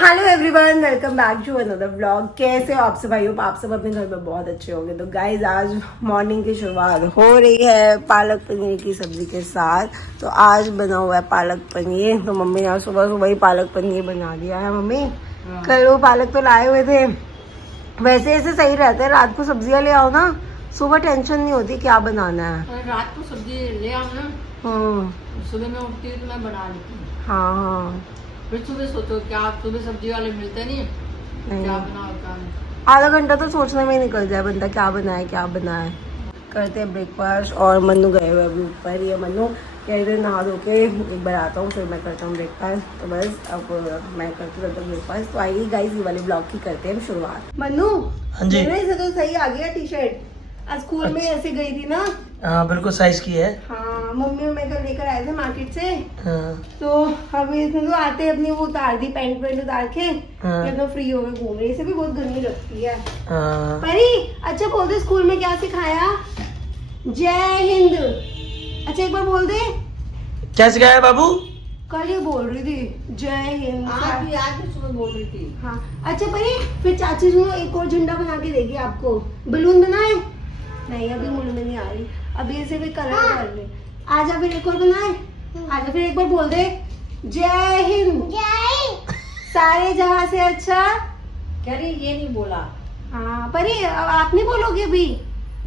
Hello everyone, welcome back to another vlog. कैसे हो आप सब? भाई आप सब अपने घर में बहुत अच्छे होंगे। तो गाइज आज मॉर्निंग की शुरुआत हो रही है पालक पनीर की सब्जी के साथ। तो आज बना हुआ है पालक पनीर। तो मम्मी ने आज सुबह सुबह ही पालक पनीर बना दिया है। मम्मी कल वो पालक तो लाए हुए थे। वैसे ऐसे सही रहता है, रात को सब्जियां ले आओ ना, सुबह टेंशन नहीं होती क्या बनाना है। रात को सब्जी ले आओ ना, सुबह में उठती हूँ तो मैं बना लेती हूँ। हाँ फिर सुबह सोचो क्या सुबह सब्जी वाले मिलते नहीं, क्या बनाओ क्या नहीं। आधा घंटा तो सोचने में ही निकल जाए बंदा क्या बनाए क्या बनाए। करते हैं ब्रेकफास्ट और मन्नू गए हुए अभी ऊपर। ये मन्नू कह रहे नहा धो के एक बार आता हूँ फिर मैं करता हूँ ब्रेकफास्ट। तो बस अब मैं करती हूँ ब्रेकफास्ट। तो आइए गाइस ये वाले ब्लॉग की करते हैं शुरुआत। मन्नू हाँ जी, इसे तो सही आ गया टी शर्ट। आज स्कूल में ऐसे गई थी ना। हाँ बिल्कुल साइज की है। हाँ मम्मी और मैं कल लेकर आए थे मार्केट से। हाँ, तो अभी इसने तो आते अपनी वो उतार दी, पैंट उतार के हाँ। एकदम फ्री हो गए घूम रही। इसे भी बहुत गर्मी लगती है। हाँ। परी अच्छा बोल दे स्कूल में क्या सिखाया? जय हिंद। अच्छा एक बार बोल दे। क्या सिखाया बाबू? कल ये बोल रही थी जय हिंद। आज भी सुबह बोल रही थी। हाँ अच्छा परी फिर चाची सुनो एक और झंडा बना के देगी आपको। बलून बनाए? नहीं अभी मुंह में नहीं आ रही, अभी इसे भी कलर कर ले। आजा फिर एक और बनाए। आजा फिर एक बार बोल दे जय हिंद। जय सारे जहां से अच्छा। कह रही ये नहीं बोला। हाँ परी आप नहीं बोलोगे अभी?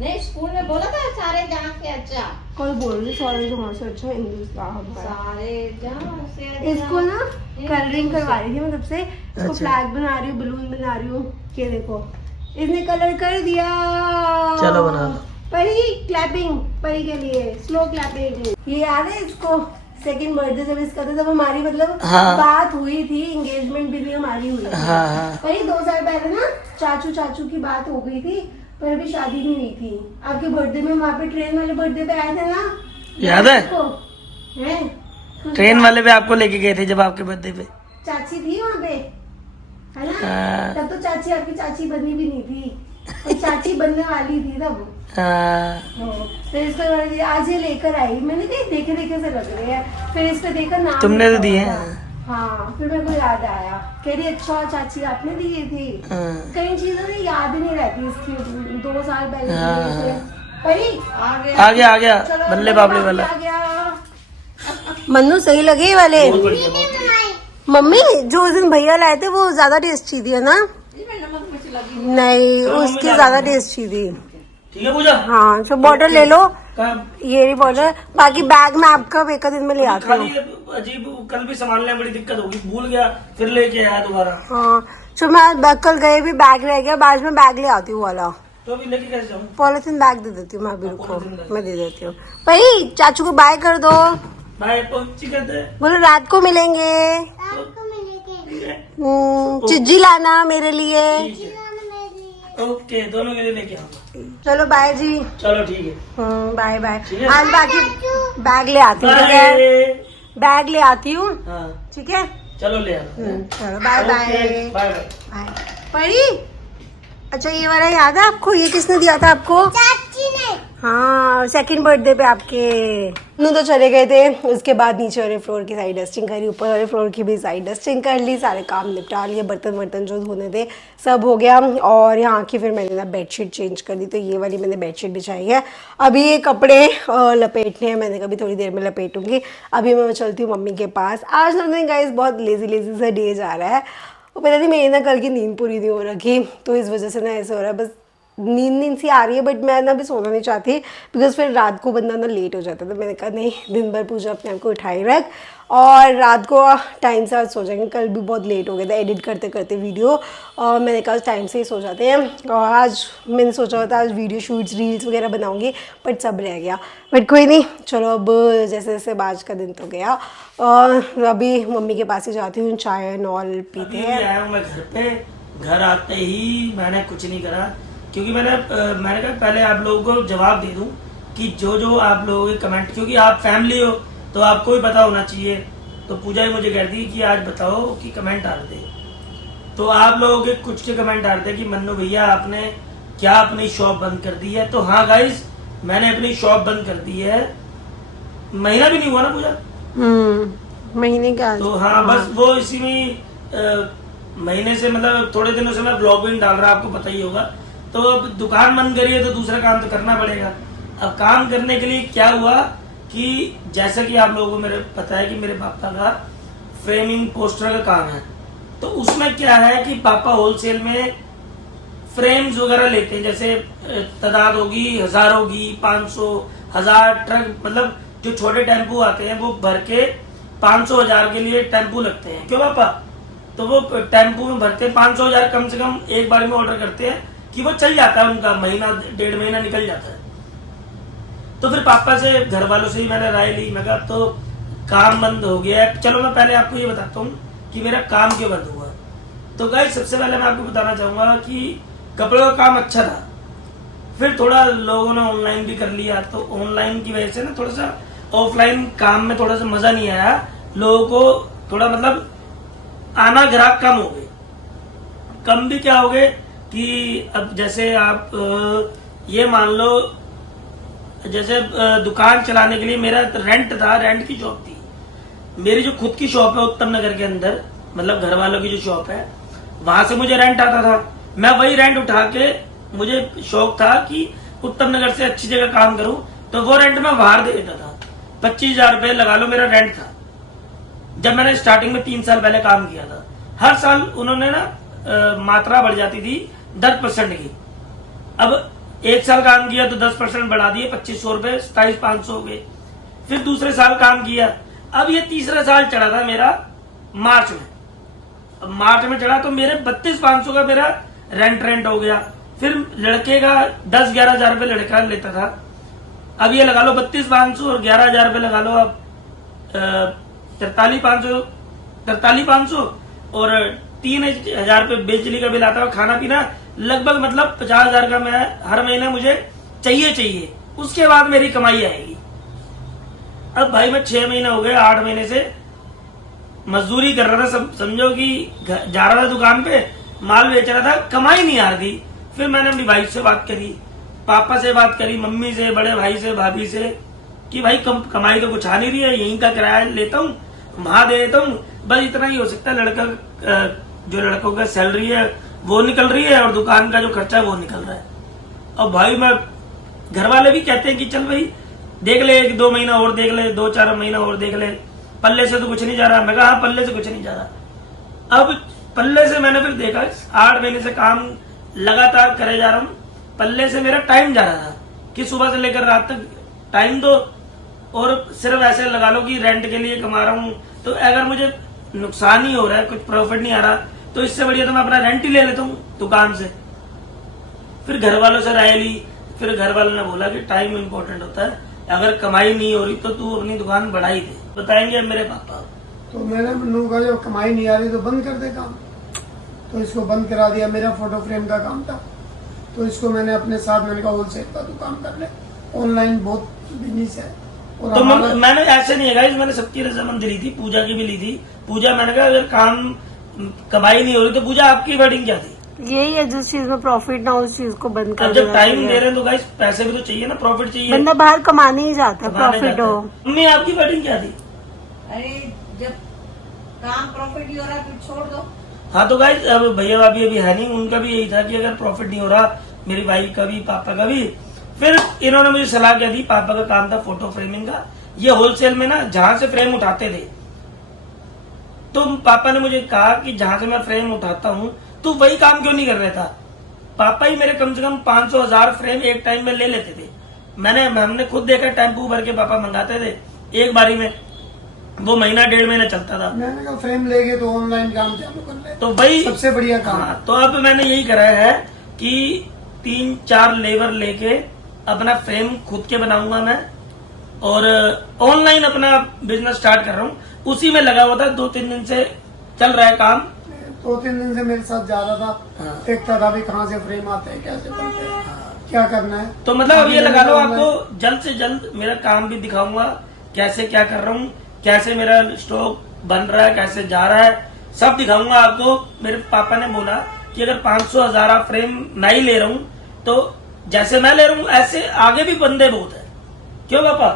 नहीं स्कूल में बोला था सारे जहाँ से अच्छा। कल बोल रही सारे जहां से अच्छा हिंदुस्तान। सारे जहाँ से अच्छा। इसको ना कलरिंग करवा रही थी मैं सबसे। इसको अच्छा। फ्लैग बना रही हूँ, बलून बना रही हूँ। ये देखो इसने कलर कर दिया। चलो बना लो। परी क्लैपिंग परी के लिए, स्लो क्लैपिंग। ये याद है इसको सेकंड बर्थडे जब इसका था, जब हमारी मतलब हाँ। बात हुई थी, एंगेजमेंट भी हमारी हुई थी। हाँ, हाँ। परी 2 साल पहले ना चाचू की बात हो गई थी, पर अभी शादी नहीं हुई थी। आपके बर्थडे में वहाँ पे ट्रेन वाले बर्थडे पे आए थे ना, याद है? इसको? हैं? ट्रेन वाले भी आपको लेके गए थे जब आपके बर्थडे पे। चाची थी वहाँ पे, है ना? हाँ। तब तो चाची आपकी चाची बनी भी नहीं थी, और चाची बनने वाली थी तब। हाँ। फिर इसको आज ये लेकर आई, मैंने कहा देखे देखे से लग रहे हैं। फिर इसका देखा नाम तुमने तो लिखा दिए हुआ हैं। था। हाँ फिर मेरे को याद आया, कह रही अच्छा चाची आपने दिए थे। हाँ। कई चीजें ना याद ही नहीं रहती इसकी, 2 साल पहले हाँ, दिए थे। हाँ। परी आ गया। आ गया चलो, बल्ले बाबले वाला। आ गया। मन्नू सही लगे ये वाले? बहुत बढ़िया, बहुत बढ़िया। मम्मी जो उस दिन भैया लाए थे वो ज्यादा टेस्टी थी, है ना? इसमें नमक मिर्च लगी। नहीं चलो, मम्मी उसकी डाल ज्यादा दो। टेस्टी थी। ठीक है पूजा। हाँ तो बॉटल ले लो, कब? ये रही बॉटल। बाकी बैग में आपका एक दिन में ले आती खाली हूँ। अजीब, कल भी संभालने में बड़ी दिक्कत होगी, भूल गया फिर लेके आया दोबारा। हाँ तो मैं बैग कल गए भी बैग रह गया, बाद में बैग ले आती हूँ वाला। तो अभी लेके कैसे जाऊँ? पॉलिथीन बैग दे देती हूँ मैं अभी, रुको पॉलिथीन बैग। मैं दे देती हूँ। भाई चाचू को बाय कर दो, भाई पहुंची कहते हैं। बोलो रात को मिलेंगे। ठीक है। चिज्जी लाना मेरे लिए। ओके, दोनों के लिए लेके आऊंगा। चलो बाय जी। चलो ठीक है। Bye bye. ठीक है। आज बाकी बैग ले आती हूँ, ठीक है? बाय। बैग ले आती हूँ, हाँ ठीक है? चलो ले आना। चलो bye bye. Bye bye. Bye. Pari अच्छा ये वाला याद है आपको? ये किसने दिया था आपको? चाची ने। हाँ सेकंड बर्थडे पे आपके। नू तो चले गए थे, उसके बाद नीचे वाले फ्लोर की साइड डस्टिंग करी, ऊपर वाले फ्लोर की भी साइड डस्टिंग कर ली, सारे काम निपटा लिए, बर्तन जो धोने थे सब हो गया। और यहाँ की फिर मैंने ना बेडशीट चेंज कर दी, तो ये वाली मैंने बेडशीट बिछाई है। अभी ये कपड़े लपेटने हैं, मैंने कभी थोड़ी देर में लपेटूंगी। अभी मैं चलती हूँ मम्मी के पास। आज ना गाइस बहुत लेजी सा डे जा रहा है। वो पता नहीं मेरी ना कल की नींद पूरी नहीं हो रखी, तो इस वजह से ना ऐसे हो रहा है, बस नींद सी आ रही है। बट मैं ना अभी सोना नहीं चाहती, बिकॉज फिर रात को बंदा ना लेट हो जाता है। तो मैंने कहा नहीं, दिन भर पूजा अपने आप को उठाई रख और रात को टाइम से आज सो जाएंगे। कल भी बहुत लेट हो गया था एडिट करते करते वीडियो, और मैंने कहा टाइम से ही सो जाते हैं। और आज मैंने सोचा होता आज वीडियो शूट्स रील्स वगैरह बनाऊंगी, बट सब रह गया। बट कोई नहीं, चलो अब जैसे जैसे आज का दिन तो गया। और अभी मम्मी के पास ही जाती हूँ, चाय एंड ऑल पीते अभी हैं। आया हूँ मैं घर पे। घर आते ही मैंने कुछ नहीं करा, क्योंकि मैंने कहा पहले आप लोगों को जवाब दे दूं कि जो आप लोगों के कमेंट, क्योंकि आप फैमिली हो तो आपको भी पता होना चाहिए। तो पूजा ही मुझे कहती है कि आज बताओ कि कमेंट आ रहे थे, तो आप लोगों के कुछ के कमेंट आ रहे थे कि मन्नू भैया आपने क्या अपनी शॉप बंद कर दी है। तो हाँ गाइज, मैंने अपनी शॉप बंद कर दी है। महीना भी नहीं हुआ ना पूजा, महीने का। तो हाँ बस वो इसी में महीने से मतलब थोड़े दिनों से मैं ब्लॉग भी नहीं डाल रहा, आपको पता ही होगा। तो अब दुकान बंद करी है तो दूसरा काम तो करना पड़ेगा। अब काम करने के लिए क्या हुआ कि जैसा कि आप लोगों को मेरे पता है कि मेरे पापा का फ्रेमिंग पोस्टर का काम है, तो उसमें क्या है कि पापा होलसेल में फ्रेम्स वगैरह लेते हैं। जैसे तादाद होगी 1000 होगी, 500, 1000 ट्रक, मतलब जो छोटे टेम्पू आते हैं वो भर के 500, 1000 के लिए टेम्पू लगते हैं। क्यों पापा? तो वो टेम्पू में भरते हैं 500, 1000 कम से कम एक बार में ऑर्डर करते हैं कि वो चल जाता है, उनका महीना 1.5 महीना निकल जाता है। तो फिर पापा से, घर वालों से ही मैंने राय ली। मैं कहा तो काम बंद हो गया है, चलो मैं पहले आपको ये बताता हूँ कि मेरा काम क्यों बंद हुआ। तो गाइस सबसे पहले मैं आपको बताना चाहूंगा कि कपड़ों का काम अच्छा था, फिर थोड़ा लोगों ने ऑनलाइन भी कर लिया, तो ऑनलाइन की वजह से ना थोड़ा सा ऑफलाइन काम में थोड़ा सा मजा नहीं आया। लोगों को थोड़ा मतलब आना ग्राहक कम हो गए। कम भी क्या हो गए कि अब जैसे आप ये मान लो, जैसे दुकान चलाने के लिए मेरा रेंट था, रेंट की शॉप थी। मेरी जो खुद की शॉप है उत्तम नगर के अंदर, मतलब घर वालों की जो शॉप है, वहां से मुझे रेंट आता था। मैं वही रेंट उठा के, मुझे शौक था कि उत्तम नगर से अच्छी जगह काम करूं, तो वो रेंट मैं बाहर दे देता था। 25,000 रुपये लगा लो मेरा रेंट था, जब मैंने स्टार्टिंग में 3 साल पहले काम किया था। हर साल उन्होंने ना मात्रा बढ़ जाती थी 10% की। अब 1 साल काम किया तो 10% बढ़ा दिए, 2500 रुपये, 27,500 हो गए। फिर दूसरे साल काम किया, अब ये तीसरा साल चढ़ा था मेरा मार्च में। अब मार्च में चढ़ा तो मेरे 32,500 का मेरा रेंट हो गया। फिर लड़के का 10-11 हजार रुपये लड़का लेता था। अब ये लगा लो 32,500 और 11,000 रुपये लगा लो, अब 43,500 और 3,000 रुपये बिजली का बिल आता है, खाना पीना लगभग मतलब 50,000 का मैं हर महीने मुझे चाहिए। उसके बाद मेरी कमाई आएगी। अब भाई मैं 6 महीने हो गए, 8 महीने से मजदूरी कर रहा था, समझो कि जा रहा था दुकान पे, माल बेच रहा था, कमाई नहीं आ रही। फिर मैंने अपनी वाइफ से बात करी, पापा से बात करी, मम्मी से, बड़े भाई से, भाभी से, कि भाई कमाई तो कुछ आ नहीं रही है, यहीं का किराया लेता हूँ, वहां दे देता हूँ, बस इतना ही हो सकता है। जो लड़कों का सैलरी है वो निकल रही है और दुकान का जो खर्चा है वो निकल रहा है। अब भाई मैं, घर वाले भी कहते हैं कि चल भाई देख ले, 1-2 महीना और देख ले, 2-4 महीना और देख ले, पल्ले से तो कुछ नहीं जा रहा। मैं कहा हाँ, पल्ले से कुछ नहीं जा रहा। अब पल्ले से मैंने फिर देखा, 8 महीने से काम लगातार करे जा रहा हूँ, पल्ले से मेरा टाइम जा रहा था कि सुबह से लेकर रात तक टाइम दो, और सिर्फ ऐसे लगा लो कि रेंट के लिए कमा रहा हूँ। तो अगर मुझे नुकसान ही हो रहा है, कुछ प्रॉफिट नहीं आ रहा, तो इससे बढ़िया तो मैं अपना रेंट ही ले लेता हूँ दुकान से। फिर घर वालों से राय ली, फिर घर वालों ने बोला कि टाइम इम्पोर्टेंट होता है, अगर कमाई नहीं हो रही तो तू अपनी दुकान बढ़ाई दे। बताएंगे मेरे पापा। तो मैंने मन्नू का जो कमाई नहीं आ रही तो बंद कर दे काम, तो इसको बंद करा दिया। मेरा फोटो फ्रेम का काम था, तो इसको मैंने अपने साथ, मैंने कहा होलसेल का दुकान कर ले, ऑनलाइन बहुत बिजनेस है। और तो मैंने ऐसे नहीं है गाइस, मैंने सबकी रजामंदी ली थी, पूजा की भी ली थी। पूजा मैंने कहा अगर काम कमाई नहीं हो रही तो पूजा आपकी वर्डिंग क्या थी? यही है, जिस चीज में प्रॉफिट ना उस चीज को बंद कर अब जब टाइम दे रहे हैं तो गाइस पैसे भी तो चाहिए ना, प्रॉफिट चाहिए। बंदा बाहर कमाने ही जाता है, प्रॉफिट हो। मम्मी आपकी वर्डिंग क्या थी? अरे जब काम प्रॉफिट नहीं हो रहा फिर छोड़ दो। हाँ तो गाइस अब भैया भाभी अभी है नहीं, उनका भी यही था कि अगर प्रॉफिट नहीं हो रहा, मेरी वाइफ का भी, पापा का भी। फिर इन्होंने मुझे सलाह क्या दी, पापा का काम था फोटो फ्रेमिंग का, ये होलसेल में ना जहां से फ्रेम उठाते थे, तो पापा ने मुझे कहा कि जहां से मैं फ्रेम उठाता हूँ तो वही काम क्यों नहीं कर रहा था। पापा ही मेरे कम से कम 500-1000 फ्रेम एक टाइम में ले लेते थे। हमने खुद देखा, टेम्पू भर के पापा मंगाते थे एक बारी में, वो महीना 1.5 महीना चलता था। मैंने कहा फ्रेम ले गए तो ऑनलाइन काम चालू कर ले, तो वही सबसे बढ़िया काम। हाँ, तो अब मैंने यही करा है कि 3-4 लेबर लेके अपना फ्रेम खुद के बनाऊंगा मैं, और ऑनलाइन अपना बिजनेस स्टार्ट कर रहा हूँ। उसी में लगा हुआ था, 2-3 दिन से चल रहा है काम। 2-3 दिन से मेरे साथ जा रहा था, हाँ। देखता था भी कहाँ से फ्रेम आते हैं, कैसे बनते हैं, क्या करना है। तो मतलब अब ये लगा लो, आपको जल्द से जल्द मेरा काम भी दिखाऊंगा, कैसे क्या कर रहा हूँ, कैसे मेरा स्टॉक बन रहा है, कैसे जा रहा है, सब दिखाऊंगा आपको। मेरे पापा ने बोला कि अगर 500-1000 आप फ्रेम मैं ही ले रहा हूँ, तो जैसे मैं ले रहा हूँ ऐसे आगे भी बंदे बहुत है। क्यों पापा?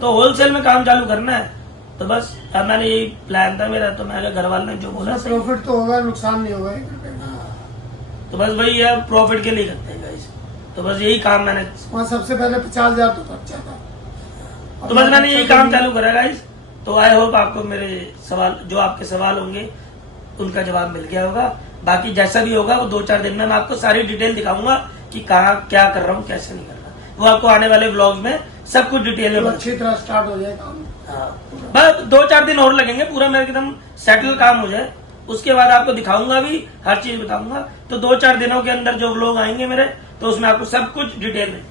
तो होलसेल में काम चालू करना है, तो बस अब मैंने यही प्लान था मेरा, तो मैंने घर वालों ने जो बोला सही। प्रॉफिट तो होगा, नुकसान नहीं होगा 1 रुपए का। तो बस वही है, प्रॉफिट के लिए करते हैं गाइस। तो बस यही काम मैंने, वहाँ सबसे पहले 50,000 तो खर्चा था। तो बस मैंने यही काम चालू करा गाइस। तो आई होप आपको मेरे सवाल, जो आपके सवाल होंगे उनका जवाब मिल गया होगा। बाकी जैसा भी होगा वो 2-4 दिन में मैं आपको सारी डिटेल दिखाऊंगा कि कहाँ क्या कर रहा हूँ, कैसे नहीं कर रहा। वो आपको आने वाले व्लॉग्स में सब कुछ डिटेल में अच्छी तरह स्टार्ट हो जाए काम। हाँ, बस 2-4 दिन और लगेंगे, पूरा मेरा एकदम सेटल काम हो जाए, उसके बाद आपको दिखाऊंगा भी, हर चीज बताऊंगा। तो 2-4 दिनों के अंदर जो व्लॉग आएंगे मेरे, तो उसमें आपको सब कुछ डिटेल में।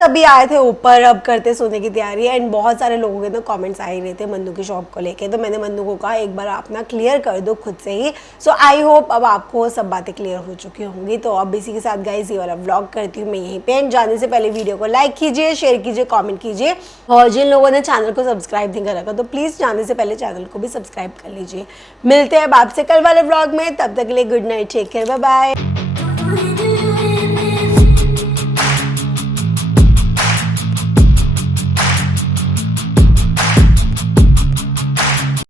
अभी आए थे ऊपर, अब करते सोने की तैयारी। एंड बहुत सारे लोगों के तो कमेंट्स आ ही रहे थे मन्नू की शॉप को लेके, तो मैंने मन्नू को कहा एक बार आप ना क्लियर कर दो खुद से ही। सो आई होप अब आपको सब बातें क्लियर हो चुकी होंगी। तो अब इसी के साथ गाइस ये वाला व्लॉग करती हूँ मैं यहीं पे। एंड जाने से पहले वीडियो को लाइक कीजिए, शेयर कीजिए, कॉमेंट कीजिए, और जिन लोगों ने चैनल को सब्सक्राइब नहीं करा तो प्लीज़ जाने से पहले चैनल को भी सब्सक्राइब कर लीजिए। मिलते हैं अब आपसे कल वाले व्लॉग में, तब तक के लिए good night, take care, bye bye.